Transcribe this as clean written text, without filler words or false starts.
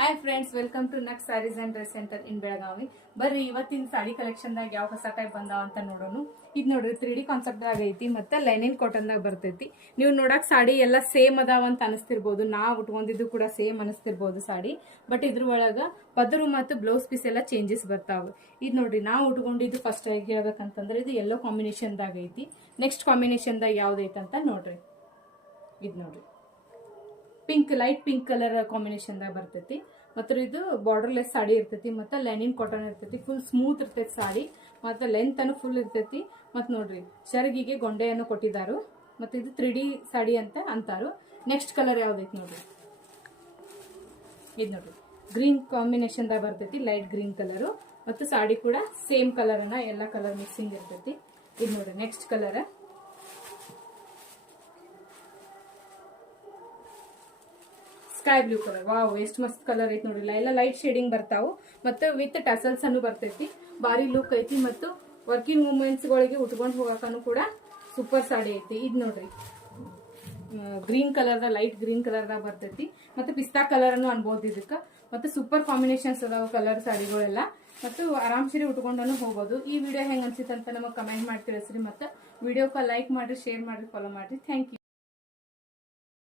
Hi friends, welcome to ನಕ್ sarees and dress centre in Belagavi. ಬರ್ರಿ ಇವತ್ತಿನ ಸಾಡಿ ಕಲೆಕ್ಷನ್ ದಾಗ ಯಾವ ಹೊಸ ಟೈಪ್ ಬಂದಾವ ಅಂತ ನೋಡೋಣ. ಇದು ನೋಡ್ರಿ 3D ಕಾನ್ಸೆಪ್ಟ್ ದಾಗ ಐತಿ, ಮತ್ತೆ ಲೈನಿನ್ ಕಾಟನ್ ದಾಗ ಬರ್ತೈತಿ. ನೀವು ನೋಡಕ್ ಸಾಡಿ ಎಲ್ಲ ಸೇಮ್ ಅದಾವ ಅಂತ ಅನಿಸ್ತಿರ್ಬೋದು, ನಾವ್ ಉಟ್ಕೊಂಡಿದ್ದು ಕೂಡ ಸೇಮ್ ಅನಿಸ್ತಿರ್ಬೋದು ಸಾಡಿ. ಬಟ್ ಇದ್ರ ಒಳಗ ಪದರು ಮತ್ತು ಬ್ಲೌಸ್ ಪೀಸ್ ಎಲ್ಲ ಚೇಂಜಸ್ ಬರ್ತಾವ. ಇದು ನೋಡ್ರಿ, ನಾವು ಉಟ್ಕೊಂಡಿದ್ದು ಫಸ್ಟ್ ಆಗಿ ಹೇಳ್ಬೇಕಂತಂದ್ರೆ ಇದು ಎಲ್ಲೋ ಕಾಂಬಿನೇಷನ್ ದಾಗ ಐತಿ. ನೆಕ್ಸ್ಟ್ ಕಾಂಬಿನೇಷನ್ ದಾಗ ಯಾವ್ದೈತಂತ ನೋಡ್ರಿ. ಇದು ನೋಡ್ರಿ, pink, light pink colour combination ದಾಗ ಬರ್ತೈತಿ. ಮತ್ತು ಇದು ಬಾರ್ಡರ್ಲೆಸ್ ಸಾಡಿ ಇರ್ತೈತಿ, ಮತ್ತೆ ಲೈನಿನ್ ಕಾಟನ್ ಇರ್ತೈತಿ. ಫುಲ್ ಸ್ಮೂತ್ ಇರ್ತೈತಿ ಸಾಡಿ, ಮತ್ತೆ ಲೆಂತ್ ಅನ್ನು ಫುಲ್ ಇರ್ತೈತಿ. ಮತ್ ನೋಡ್ರಿ, ಚರಗಿಗೆ ಗೊಂಡೆಯನ್ನು ಕೊಟ್ಟಿದ್ದಾರು. ಮತ್ತೆ ಇದು 3D ಸಾಡಿ ಅಂತ ಅಂತಾರು. ನೆಕ್ಸ್ಟ್ ಕಲರ್ ಯಾವ್ದೈತಿ ನೋಡ್ರಿ, ಇದು ನೋಡ್ರಿ, ಗ್ರೀನ್ ಕಾಂಬಿನೇಷನ್ ದಾಗ ಬರ್ತೈತಿ, ಲೈಟ್ ಗ್ರೀನ್ ಕಲರ್. ಮತ್ತು ಸಾಡಿ ಕೂಡ ಸೇಮ್ ಕಲರ್ ಅನ್ನ, ಎಲ್ಲ ಕಲರ್ ಮಿಕ್ಸಿಂಗ್ ಇರ್ತೈತಿ. ಇದು ನೋಡ್ರಿ next colour, sky blue colour. Wow, ಎಷ್ಟು ಮಸ್ತ್ ಕಲರ್ ಐತಿ ನೋಡ್ರಿ. ಎಲ್ಲ ಲೈಟ್ ಶೇಡಿಂಗ್ ಬರ್ತಾವು, ಮತ್ತೆ ವಿತ್ ಟಸಲ್ಸ್ ಅನ್ನು ಬರ್ತೈತಿ. ಬಾರಿ ಲುಕ್ ಐತಿ, ಮತ್ತು ವರ್ಕಿಂಗ್ ವುಮೆನ್ಸ್ ಗಳಿಗೆ ಉಟ್ಕೊಂಡು ಹೋಗಕನು ಕೂಡ ಸೂಪರ್ ಸಾಡಿ ಐತಿ. ಇದು ನೋಡ್ರಿ, green colour, light green colour ದಾಗ ಬರ್ತೈತಿ. ಮತ್ತೆ ಪಿಸ್ತಾ ಕಲರ್ ಅನ್ನು ಅನ್ಬೋದು ಇದಕ್ಕ. ಮತ್ತೆ ಸೂಪರ್ ಕಾಂಬಿನೇಷನ್ಸ್ ಅದಾವ ಕಲರ್ ಸಾಡಿಗಳೆಲ್ಲ. ಮತ್ತು ಆರಾಮ್ಸರಿ ಉಟ್ಕೊಂಡನು ಹೋಗೋದು. ಈ ವಿಡಿಯೋ ಹೆಂಗ್ ಅನ್ಸಿತ್ತು ಅಂತ ನಮಗೆ ಕಮೆಂಟ್ ಮಾಡಿ ತಿಳಿಸ್ರಿ. ಮತ್ತೆ ವಿಡಿಯೋಕ ಲೈಕ್ ಮಾಡ್ರಿ, ಶೇರ್ ಮಾಡ್ರಿ, ಫಾಲೋ ಮಾಡ್ರಿ. Thank you.